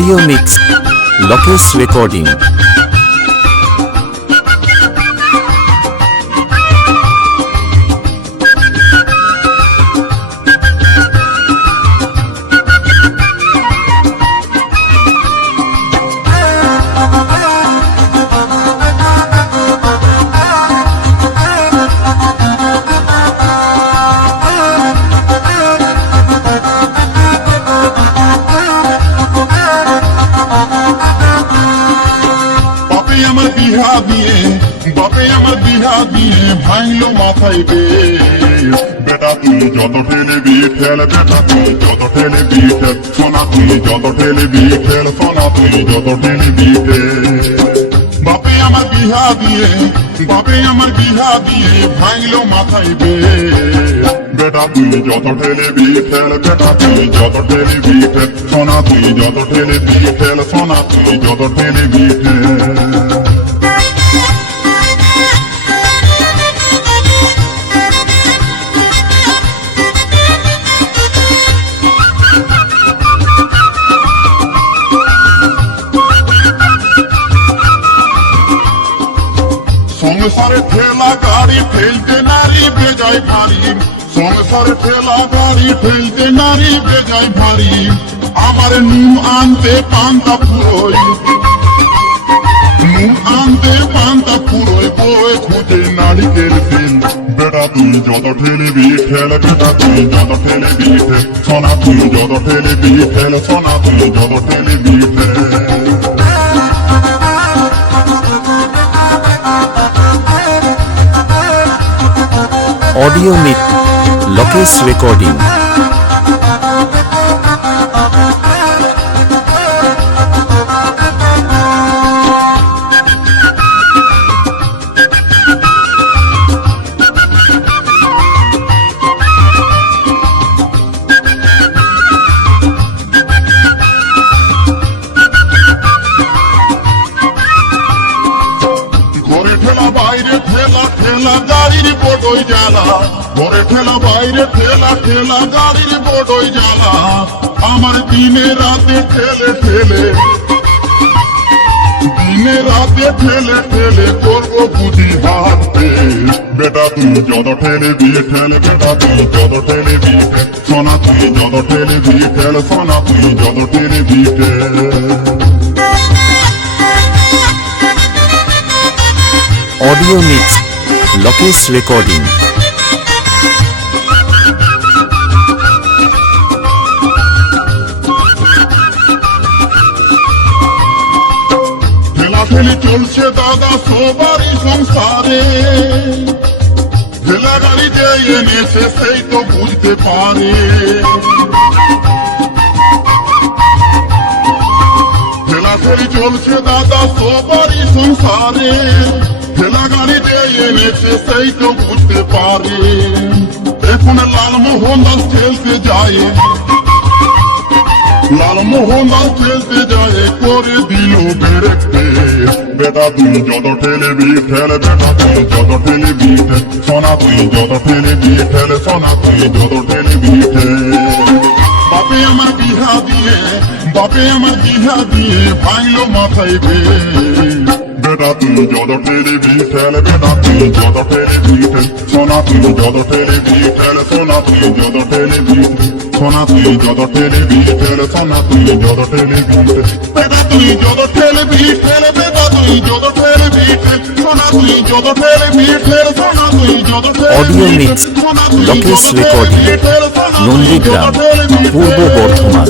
Audio mix, Lokesh recording. বাপে আমার বিহা দিয়ে ভাঙলো মাথায় বেটা তুই যত ঠেলবি ঠেল বেটা তুই যত ঠেলবি ঠেল সোনা তুই যত ঠেলবি ঠেল সোনা তুই যত ঠেলবি বাপে আমার বিহা দিয়ে ভাঙলো মাথায় বেটা তুই যত ঠেলবি ঠেল বেটা তুই যত ঠেলবি ঠেল সোনা তুই যত ঠেলবি ঠেল সোনা তুই যত ঠেলবি ঠেল সংসারে ঠেলা গাড়ি ঠেলতে নারী বেজায় ভারী সংসারে ঠেলা গাড়ি ঠেলতে নারী বেজায় ভারী আমার নুন আনতে পান্তা ফুরোই বই খুঁজে নারিকেল তেল বেটা তুই যত ঠেলবি ঠেল বেটা তুই যত ঠেলবি ঠেল সোনা তুই যত ঠেলবি ঠেল সোনা তুই যত ঠেলবি ঠেল Audio mix, Lokesh recording. গাড়ির বড়ই জ্বালা ঘরে ঠেলা বাইরে ঠেলা ঠেলা গাড়ির বড়ই জ্বালা আমার দিনে রাতে ঠেলে করবো বুঝি হাতে বেটা তুই যত ঠেলবি ঠেল বেটা তুই যত ঠেলবি ঠেল সোনা তুই যত ঠেলবি ঠেল সোনা তুই যত ঠেলবি ঠেল Audio mix, Lokesh recording. ঠেলাঠেলি চলছে দাদা সবারই সংসারে ঠেলা গাড়ি যে এনেছে সেই তো বুঝতে পারে ঠেলাঠেলি চলছে দাদা সবারই সংসারে ঠেলা গাড়ি যে এনেছে সেই তো বুঝতে পারে এখন লালমোহন দাস খেলতে যায় করে দিল বেরেকতে বেটা তুই যত ঠেলবি ঠেল বেটা তুই যত ঠেলবি ঠেল সোনা তুই যত ঠেলবি ঠেল সোনা তুই যত ঠেলবি ঠেল বাপে আমার বিহা দিয়ে ভাঙলো মাথায় বেটা তুই যত ঠেলবি ঠেল বেটা তুই যত ঠেলবি ঠেল সোনা তুই যত ঠেলবি ঠেল সোনা তুই যত ঠেলবি সোনা তুই যত ঠেলবি ঠেল সোনা তুই যত ঠেলবি বেটা তুই যত ঠেলবি ঠেল বেটা তুই যত ঠেলবি ঠেল সোনা তুই যত ঠেলবি ঠেল সোনা তুই যত Audio mix, Lokesh recording. Nandigram, পূর্ব বর্ধমান।